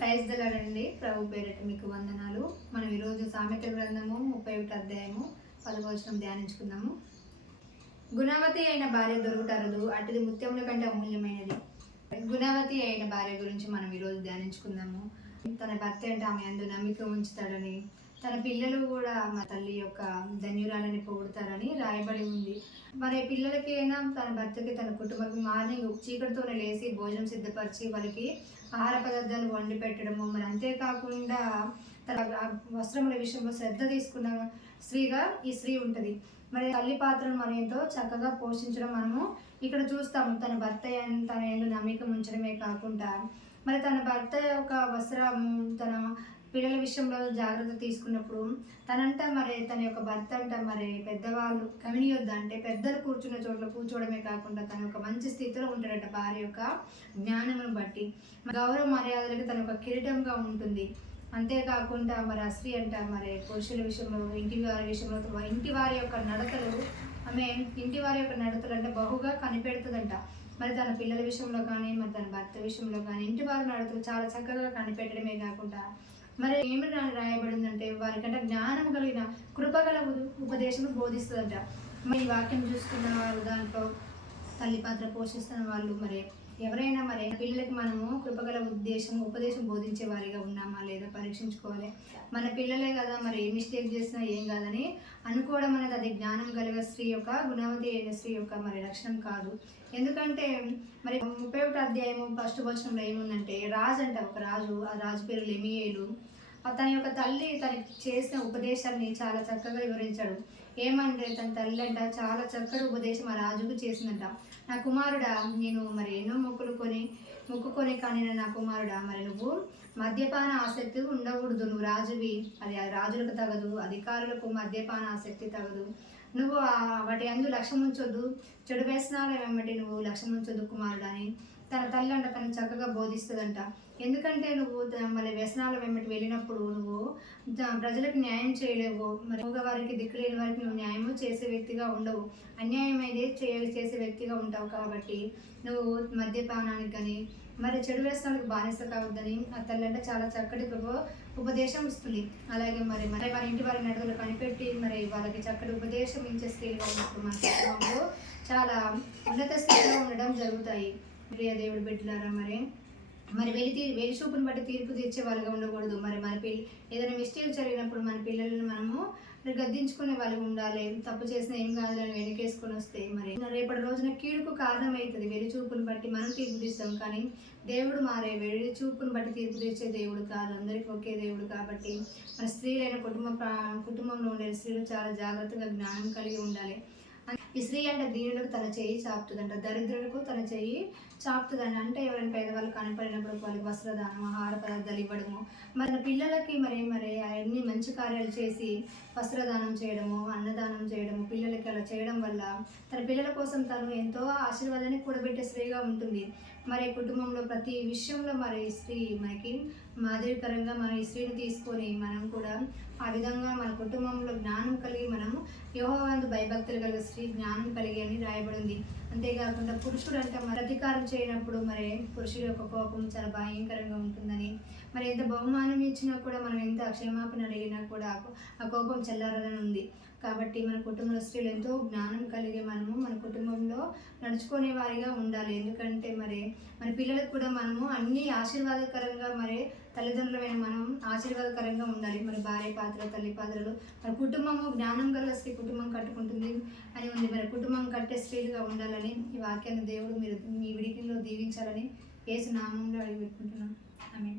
Praise దలాడండి ప్రభు పేరిట మీకు వందనాలు. మనం ఈరోజు సామెత గ్రంథము ముప్పై ఒకటి అధ్యాయము పదవచనం ధ్యానించుకుందాము. గుణవతి అయిన భార్య దొరుకుటరదు అటుది ముత్యముల కంటే అమూల్యమైనది. గుణవతి అయిన భార్య గురించి మనం ఈరోజు ధ్యానించుకుందాము. తన భర్త అంటే ఆమె అందు నమ్మిక ఉంచుతాడని తన పిల్లలు కూడా మా తల్లి యొక్క ధన్యురాలని పొగుడతారని రాయబడి ఉంది. మరి పిల్లలకైనా తన భర్తకి తన కుటుంబకి మార్నింగ్ చీకటితోనే లేచి భోజనం సిద్ధపరిచి వాళ్ళకి ఆహార పదార్థాలు వండి పెట్టడము. మరి అంతేకాకుండా తన వస్త్రముల విషయంలో శ్రద్ధ తీసుకున్న స్త్రీగా ఈ స్త్రీ ఉంటుంది. మరి తల్లి పాత్రను మరి ఎంతో చక్కగా పోషించడం మనము ఇక్కడ చూస్తాము. తన భర్త తన ఎందు నమ్మిక ఉంచడమే కాకుండా. మరి తన భర్త యొక్క వస్త్రం తన పిల్లల విషయంలో జాగ్రత్త తీసుకున్నప్పుడు తనంట మరి తన యొక్క భర్త అంట మరి పెద్దవాళ్ళు కమినియొద్దు? అంటే పెద్దలు కూర్చున్న చోట్ల కూర్చోవడమే కాకుండా తన యొక్క మంచి స్థితిలో ఉంటాడట భార్య యొక్క జ్ఞానమును బట్టి. గౌరవ మర్యాదలకు తన యొక్క కిరీటంగా ఉంటుంది. అంతేకాకుండా మరి ఆ అంట మరి పురుషుల విషయంలో ఇంటి వారి విషయంలో ఇంటి వారి యొక్క నడతలు ఆమె ఇంటి వారి యొక్క నడతలు అంటే బహుగా కనిపెడుతుందంట. మరి తన పిల్లల విషయంలో కానీ మరి తన భర్త విషయంలో కానీ ఇంటి వారి నడతలు చాలా చక్కగా కనిపెట్టడమే కాకుండా మరి ఏమి రా- రాయబడిందంటే వారికంటే జ్ఞానం కలిగిన కృపగల ఉ- ఉపదేశం బోధిస్తుందంట. మరి వాక్యం చూస్తున్న వారు దాంట్లో తల్లి పాత్ర పోషిస్తున్న వాళ్ళు మరి ఎవరైనా మరి పిల్లలకి మనము కృపగల ఉద్దేశం ఉపదేశం బోధించే వారిగా ఉన్నామా లేదా పరీక్షించుకోవాలి. మన పిల్లలే కదా మరి ఏ మిస్టేక్ చేసినా ఏం కాదని అనుకోవడం అనేది అది జ్ఞానం కలిగిన స్త్రీ యొక్క గుణవతి అయిన స్త్రీ యొక్క మరి లక్షణం కాదు. ఎందుకంటే మరి ముప్పై ఒకటి అధ్యాయము ఫస్ట్ వచనంలో ఏముందంటే రాజు అంట ఒక రాజు ఆ రాజు పేరు లెమియేలు తన యొక్క తల్లి తనకి చేసిన ఉపదేశాన్ని చాలా చక్కగా వివరించాడు. ఏమంటే తన తల్లి అంట చాలా చక్కటి ఉపదేశం ఆ రాజుకు చేసిందంట. నా కుమారుడా నేను మరి ఎన్నో మొక్కులు కొని మొక్కుకొని కానీ నా కుమారుడా మరి నువ్వు మద్యపాన ఆసక్తి ఉండకూడదు. నువ్వు రాజువి అది రాజులకు తగదు అధికారులకు మద్యపాన ఆసక్తి తగదు. నువ్వు వాటి అందు లక్ష్యం ఉంచొద్దు. చెడు వ్యసనాలు వెంబడి నువ్వు లక్ష్యం ఉంచొద్దు కుమారుడు అని తన తల్లి అంట తను చక్కగా బోధిస్తుందంట. ఎందుకంటే నువ్వు మళ్ళీ వ్యసనాల వెంబడి వెళ్ళినప్పుడు నువ్వు ప్రజలకు న్యాయం చేయలేవు. మరి మగవారికి దిక్కులేని వారికి నువ్వు న్యాయము చేసే వ్యక్తిగా ఉండవు. అన్యాయం అయితే చేయ చేసే వ్యక్తిగా ఉంటావు కాబట్టి నువ్వు మద్యపానానికి కానీ మరి చెడు వ్యసనాలకు బానిస కావద్దని ఆ తల్లి చాలా చక్కటి ప్రభు ఉపదేశం ఇస్తుంది. అలాగే మరి మరి వారి ఇంటి వారి నడుగులు కనిపెట్టి మరి వాళ్ళకి చక్కటి ఉపదేశం ఇచ్చే స్థితిలో ఉన్నప్పుడు మన కుటుంబంలో చాలా ఉన్నత స్థితిలో ఉండడం జరుగుతాయి. ప్రియ దేవుడు బిడ్డలారా మరి మరి వెళ్ళి తీ వెలి చూపుని బట్టి తీర్పు తీర్చే వాళ్ళగా ఉండకూడదు. మరి మన పిల్ల ఏదైనా మిస్టేక్ జరిగినప్పుడు మన పిల్లలను మనము మరి గద్దించుకునే వాళ్ళు ఉండాలి తప్పు చేసిన ఏం కాదు అని వెనకేసుకొని వస్తే మరి. రేపటి రోజున కీడుకు కారణమవుతుంది వెలి చూపును బట్టి మనం తీర్పు తీస్తాం కానీ దేవుడు మారే వెలి చూపును బట్టి తీర్పు తీర్చే దేవుడు కాదు. అందరికీ ఒకే దేవుడు కాబట్టి మన స్త్రీలైన కుటుంబ ప్రా- కుటుంబంలో ఉండే స్త్రీలు చాలా జాగ్రత్తగా జ్ఞానం కలిగి ఉండాలి. విసిరి అంటే దీనులకు తన చేయి చాపుతుందంట దరిద్రులకు తన చేయి చాపుతుందంట. అంటే ఎవరైనా పేదవాళ్ళు కనపడినప్పుడు వాళ్ళకి వస్త్రదానం ఆహార పదార్థాలు ఇవ్వడము మన పిల్లలకి మరి మరి అన్ని మంచి కార్యాలు చేసి వస్త్రదానం చేయడము అన్నదానం చేయడము పిల్లలకి అలా చేయడం వల్ల తన పిల్లల కోసం తను ఎంతో ఆశీర్వాదాన్ని కూడబెట్టే స్త్రీగా ఉంటుంది. మరి కుటుంబంలో ప్రతి విషయంలో మరి స్త్రీ మనకి మాదిరికరంగా మన స్త్రీని తీసుకొని మనం కూడా ఆ విధంగా మన కుటుంబంలో జ్ఞానం కలిగి మనం యోహవాందు భయభక్తులు కలిగే స్త్రీ జ్ఞానం కలిగి అని రాయబడింది. అంతేకాకుండా పురుషుడు అంటే మరి అధికారం చేయనప్పుడు మరి పురుషుడి యొక్క కోపం చాలా భయంకరంగా ఉంటుందని. మరి ఎంత బహుమానం ఇచ్చినా కూడా మనం ఎంత క్షమాపణ అడిగినా కూడా ఆ కోపం చల్లారదని ఉంది. కాబట్టి మన కుటుంబ స్త్రీలు ఎంతో జ్ఞానం కలిగి మనము మన కుటుంబంలో నడుచుకునే వారిగా ఉండాలి. ఎందుకంటే మన పిల్లలకు కూడా మనము అన్ని ఆశీర్వాదకరంగా మరి తల్లిదండ్రులమైన మనం ఆశీర్వాదకరంగా ఉండాలి. మరి భార్య పాత్ర తల్లి పాత్రలు మరి కుటుంబము జ్ఞానం గల స్త్రీ కుటుంబం కట్టుకుంటుంది అని ఉంది. మరి కుటుంబం కట్టే స్త్రీలుగా ఉండాలని ఈ వాక్యాన్ని దేవుడు మీరు మీ విడికిలో దీవించాలని కేసు నామంలో అడిగి పెట్టుకుంటున్నాను ఆమె